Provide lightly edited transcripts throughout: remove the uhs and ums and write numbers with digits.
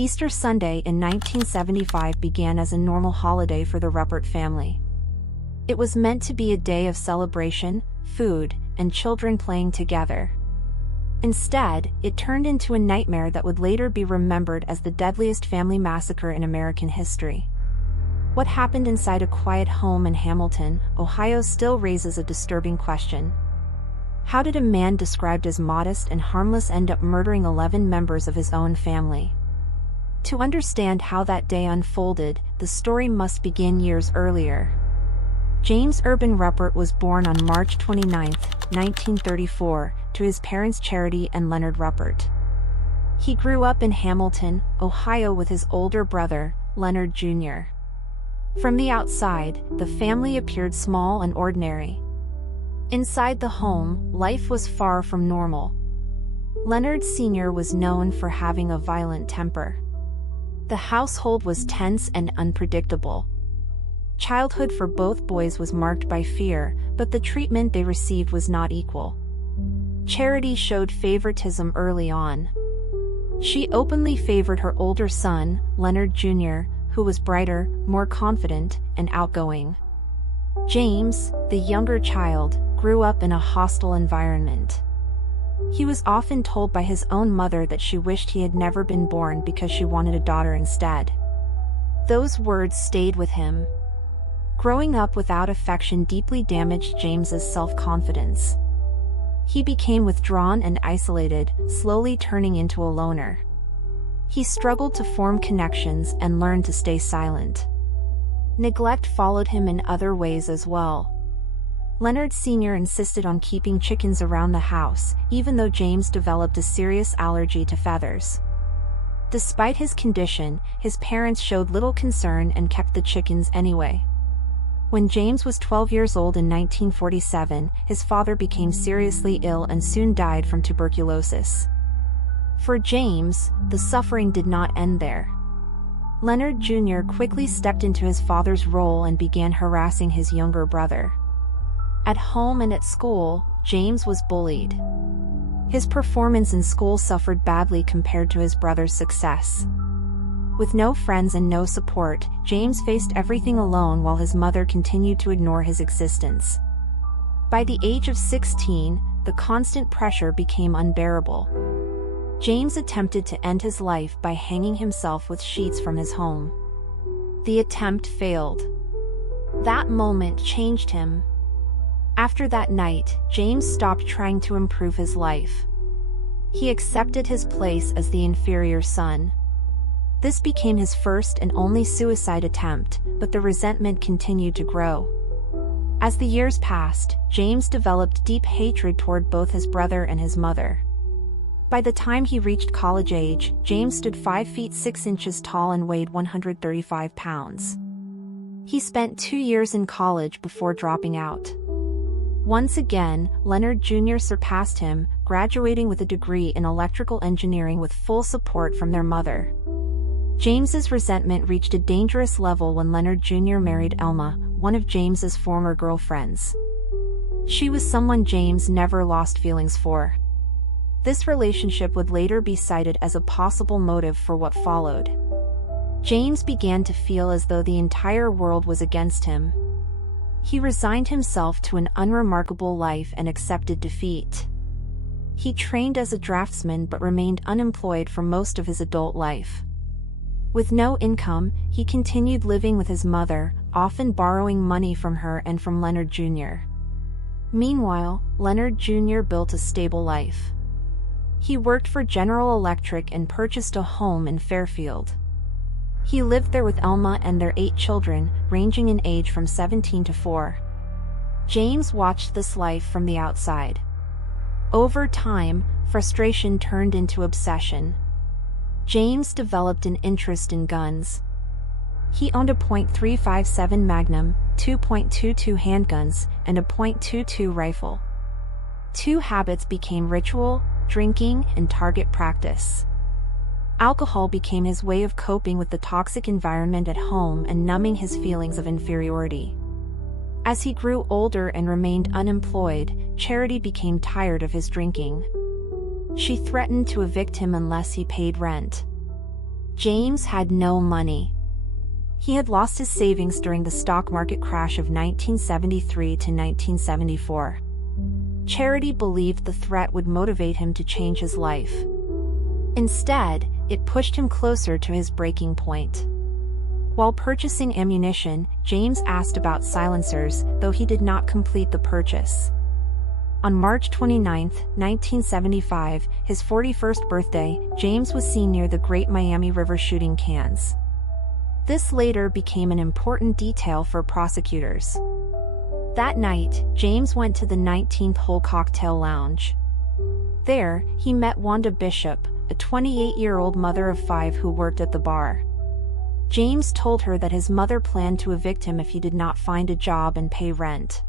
Easter Sunday in 1975 began as a normal holiday for the Ruppert family. It was meant to be a day of celebration, food, and children playing together. Instead, it turned into a nightmare that would later be remembered as the deadliest family massacre in American history. What happened inside a quiet home in Hamilton, Ohio still raises a disturbing question. How did a man described as modest and harmless end up murdering 11 members of his own family? To understand how that day unfolded, the story must begin years earlier. James Urban Ruppert was born on March 29, 1934, to his parents Charity and Leonard Ruppert. He grew up in Hamilton, Ohio with his older brother, Leonard Jr. From the outside, the family appeared small and ordinary. Inside the home, life was far from normal. Leonard Sr. was known for having a violent temper. The household was tense and unpredictable. Childhood for both boys was marked by fear, but the treatment they received was not equal. Charity showed favoritism early on. She openly favored her older son, Leonard Jr., who was brighter, more confident, and outgoing. James, the younger child, grew up in a hostile environment. He was often told by his own mother that she wished he had never been born because she wanted a daughter instead. Those words stayed with him. Growing up without affection deeply damaged James's self-confidence. He became withdrawn and isolated, slowly turning into a loner. He struggled to form connections and learned to stay silent. Neglect followed him in other ways as well. Leonard Sr. insisted on keeping chickens around the house, even though James developed a serious allergy to feathers. Despite his condition, his parents showed little concern and kept the chickens anyway. When James was 12 years old in 1947, his father became seriously ill and soon died from tuberculosis. For James, the suffering did not end there. Leonard Jr. quickly stepped into his father's role and began harassing his younger brother. At home and at school, James was bullied. His performance in school suffered badly compared to his brother's success. With no friends and no support, James faced everything alone while his mother continued to ignore his existence. By the age of 16, the constant pressure became unbearable. James attempted to end his life by hanging himself with sheets from his home. The attempt failed. That moment changed him. After that night, James stopped trying to improve his life. He accepted his place as the inferior son. This became his first and only suicide attempt, but the resentment continued to grow. As the years passed, James developed deep hatred toward both his brother and his mother. By the time he reached college age, James stood 5 feet 6 inches tall and weighed 135 pounds. He spent 2 years in college before dropping out. Once again, Leonard Jr. surpassed him, graduating with a degree in electrical engineering with full support from their mother. James's resentment reached a dangerous level when Leonard Jr. married Elma, one of James's former girlfriends. She was someone James never lost feelings for. This relationship would later be cited as a possible motive for what followed. James began to feel as though the entire world was against him. He resigned himself to an unremarkable life and accepted defeat. He trained as a draftsman but remained unemployed for most of his adult life. With no income, he continued living with his mother, often borrowing money from her and from Leonard Jr. Meanwhile, Leonard Jr. built a stable life. He worked for General Electric and purchased a home in Fairfield. He lived there with Elma and their 8 children, ranging in age from 17 to 4. James watched this life from the outside. Over time, frustration turned into obsession. James developed an interest in guns. He owned a .357 Magnum, 2.22 handguns, and a .22 rifle. 2 habits became ritual: drinking and target practice. Alcohol became his way of coping with the toxic environment at home and numbing his feelings of inferiority. As he grew older and remained unemployed, Charity became tired of his drinking. She threatened to evict him unless he paid rent. James had no money. He had lost his savings during the stock market crash of 1973 to 1974. Charity believed the threat would motivate him to change his life. Instead, it pushed him closer to his breaking point. While purchasing ammunition, James asked about silencers, though he did not complete the purchase. On March 29, 1975, his 41st birthday, James was seen near the Great Miami River shooting cans. This later became an important detail for prosecutors. That night, James went to the 19th Hole Cocktail Lounge. There, he met Wanda Bishop, a 28-year-old mother of 5 who worked at the bar. James told her that his mother planned to evict him if he did not find a job and pay rent.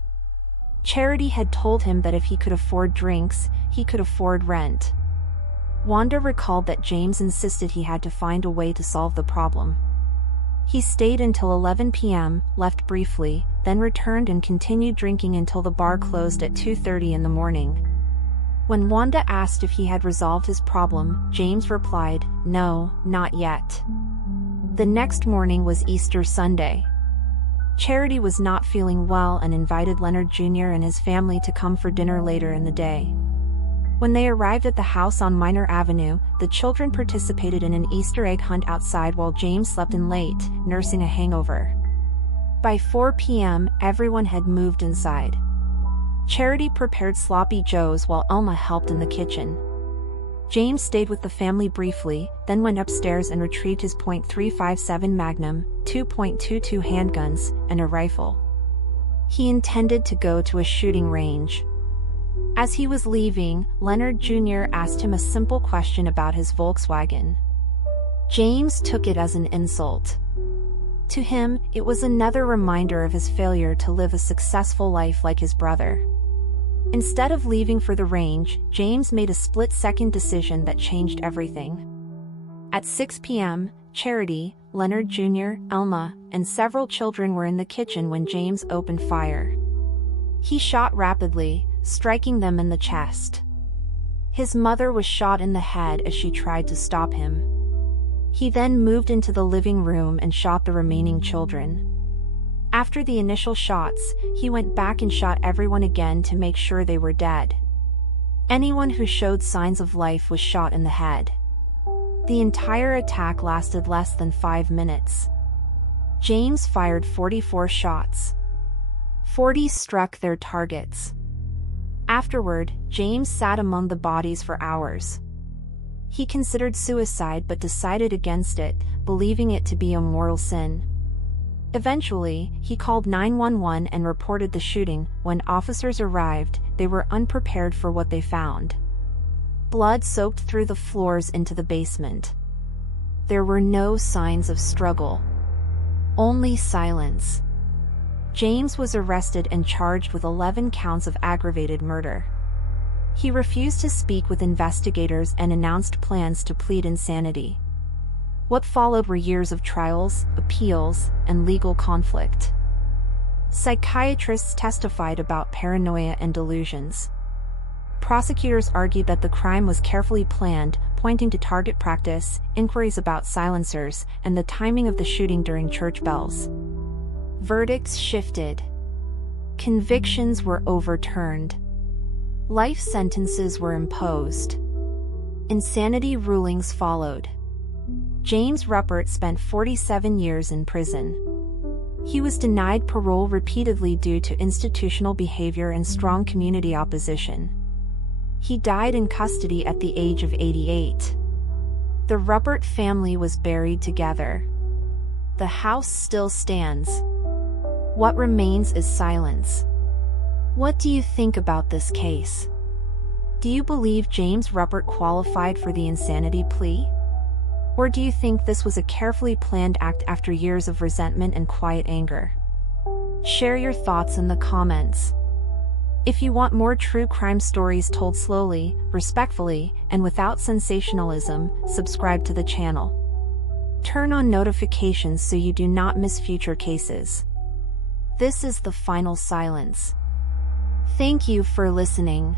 Charity had told him that if he could afford drinks, he could afford rent. Wanda recalled that James insisted he had to find a way to solve the problem. He stayed until 11 p.m., left briefly, then returned and continued drinking until the bar closed at 2:30 in the morning. When Wanda asked if he had resolved his problem, James replied, "No, not yet." The next morning was Easter Sunday. Charity was not feeling well and invited Leonard Jr. and his family to come for dinner later in the day. When they arrived at the house on Minor Avenue, the children participated in an Easter egg hunt outside while James slept in late, nursing a hangover. By 4 p.m., everyone had moved inside. Charity prepared sloppy joes while Elma helped in the kitchen. James stayed with the family briefly, then went upstairs and retrieved his .357 Magnum, 2.22 handguns, and a rifle. He intended to go to a shooting range. As he was leaving, Leonard Jr. asked him a simple question about his Volkswagen. James took it as an insult. To him, it was another reminder of his failure to live a successful life like his brother. Instead of leaving for the range, James made a split-second decision that changed everything. At 6 p.m., Charity, Leonard Jr., Elma, and several children were in the kitchen when James opened fire. He shot rapidly, striking them in the chest. His mother was shot in the head as she tried to stop him. He then moved into the living room and shot the remaining children. After the initial shots, he went back and shot everyone again to make sure they were dead. Anyone who showed signs of life was shot in the head. The entire attack lasted less than 5 minutes. James fired 44 shots. 40 struck their targets. Afterward, James sat among the bodies for hours. He considered suicide but decided against it, believing it to be a mortal sin. Eventually, he called 911 and reported the shooting. When officers arrived, they were unprepared for what they found. Blood soaked through the floors into the basement. There were no signs of struggle. Only silence. James was arrested and charged with 11 counts of aggravated murder. He refused to speak with investigators and announced plans to plead insanity. What followed were years of trials, appeals, and legal conflict. Psychiatrists testified about paranoia and delusions. Prosecutors argued that the crime was carefully planned, pointing to target practice, inquiries about silencers, and the timing of the shooting during church bells. Verdicts shifted. Convictions were overturned. Life sentences were imposed. Insanity rulings followed. James Ruppert spent 47 years in prison. He was denied parole repeatedly due to institutional behavior and strong community opposition. He died in custody at the age of 88. The Ruppert family was buried together. The house still stands. What remains is silence. What do you think about this case? Do you believe James Ruppert qualified for the insanity plea? Or do you think this was a carefully planned act after years of resentment and quiet anger? Share your thoughts in the comments. If you want more true crime stories told slowly, respectfully, and without sensationalism, subscribe to the channel. Turn on notifications so you do not miss future cases. This is the final silence. Thank you for listening.